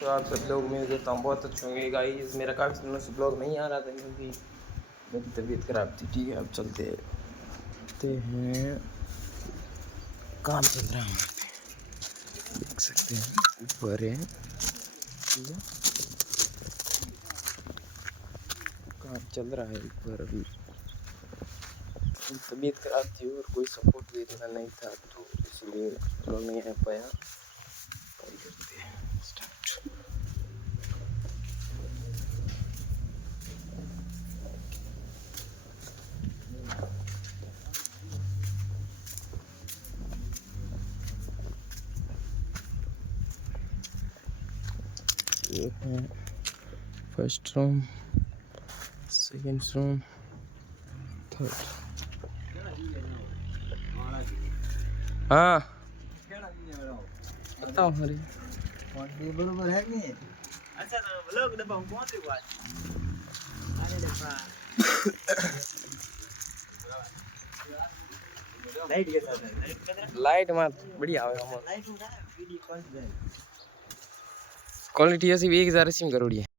तो आप सब लोग उम्मीद करता हूँ बहुत अच्छे होंगे गाइस। मेरा काफ़ी दिनों से ब्लॉग नहीं आ रहा था क्योंकि मेरी तबीयत ख़राब थी। ठीक है, अब चलते हैं, काम चल रहा है हमारे पे, देख सकते हैं ऊपर है। ठीक है, काम चल रहा है ऊपर। अभी तबीयत ख़राब थी और कोई सपोर्ट भी इतना नहीं था, तो इसलिए ब्लॉग नहीं आ पाया। करते हैं स्टार्ट। ये है first room, second room, third. हाँ बताओ। हरी बरोबर है नहीं। अच्छा तो ब्लॉग दबाऊं कौन सी बात? अरे दबा लाइट के साथ लाइट मत बढ़िया आवेगा। लाइट उठा वीडियो कौन सी है? क्वालिटी ऐसी भी 1000 करोड़ है।